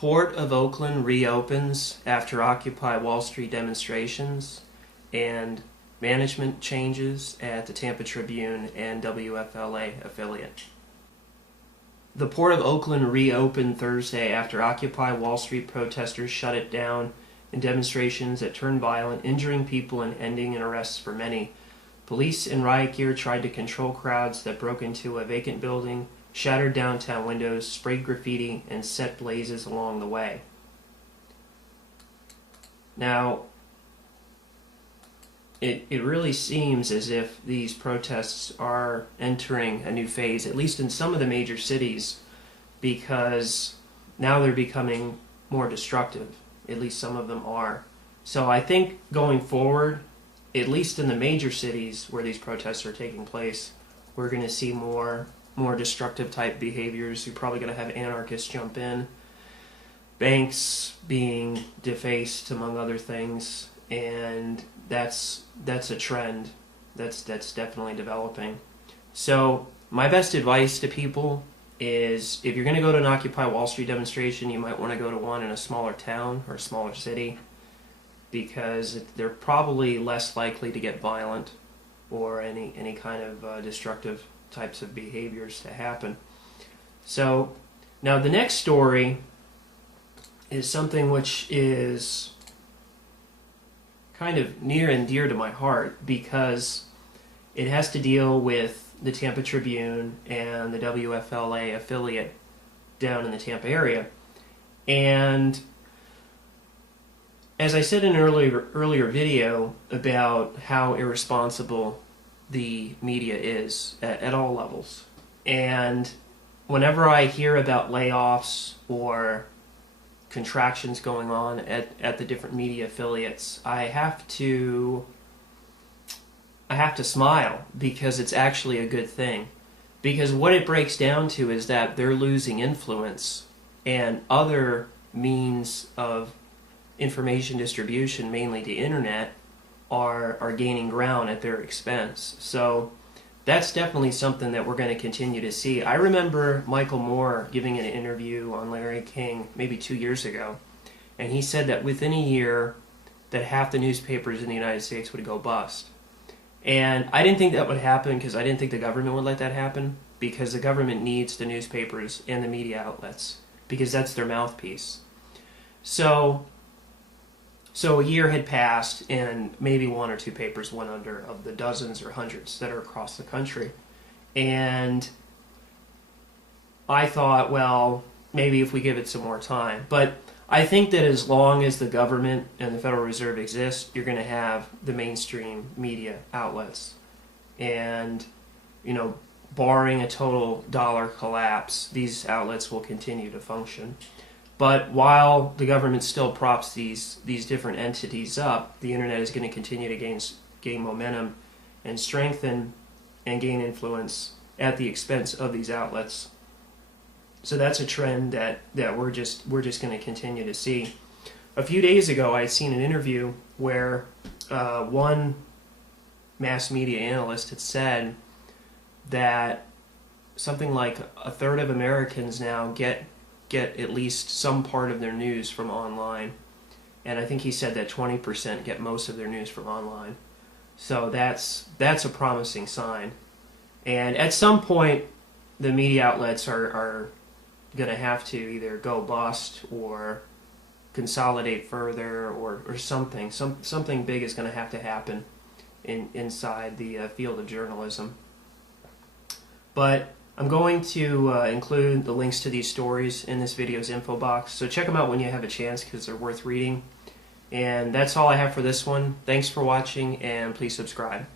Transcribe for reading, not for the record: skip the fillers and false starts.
Port of Oakland reopens after Occupy Wall Street demonstrations, and management changes at the Tampa Tribune and WFLA affiliate. The Port of Oakland reopened Thursday after Occupy Wall Street protesters shut it down in demonstrations that turned violent, injuring people and ending in arrests for many. Police in riot gear tried to control crowds that broke into a vacant building, shattered downtown windows, sprayed graffiti, and set blazes along the way. Now, it really seems as if these protests are entering a new phase, at least in some of the major cities, because now they're becoming more destructive. At least some of them are. So I think going forward, at least in the major cities where these protests are taking place, we're going to see more destructive type behaviors. You're probably going to have anarchists jump in, banks being defaced, among other things, and that's a trend that's definitely developing. So my best advice to people is, if you're going to go to an Occupy Wall Street demonstration, you might want to go to one in a smaller town or a smaller city, because they're probably less likely to get violent or any kind of destructive types of behaviors to happen. So now the next story is something which is kind of near and dear to my heart, because it has to deal with the Tampa Tribune and the WFLA affiliate down in the Tampa area. And as I said in an earlier video about how irresponsible the media is at all levels, and whenever I hear about layoffs or contractions going on at the different media affiliates, I have to smile, because it's actually a good thing. Because what it breaks down to is that they're losing influence, and other means of information distribution, mainly the internet, are gaining ground at their expense. So that's definitely something that we're going to continue to see. I remember Michael Moore giving an interview on Larry King maybe 2 years ago, and he said that within a year that half the newspapers in the United States would go bust. And I didn't think that would happen, because I didn't think the government would let that happen, because the government needs the newspapers and the media outlets, because that's their mouthpiece. So a year had passed, and maybe one or two papers went under of the dozens or hundreds that are across the country. And I thought, well, maybe if we give it some more time. But I think that as long as the government and the Federal Reserve exist, you're going to have the mainstream media outlets. And, barring a total dollar collapse, these outlets will continue to function. But while the government still props these different entities up, the internet is going to continue to gain momentum and strengthen and gain influence at the expense of these outlets. So that's a trend that we're just going to continue to see. A few days ago, I had seen an interview where one mass media analyst had said that something like a third of Americans now get at least some part of their news from online. And I think he said that 20% get most of their news from online. So that's a promising sign. And at some point, the media outlets are going to have to either go bust or consolidate further, or something. Something big is going to have to happen inside the field of journalism. But I'm going to include the links to these stories in this video's info box, so check them out when you have a chance, because they're worth reading. And that's all I have for this one. Thanks for watching, and please subscribe.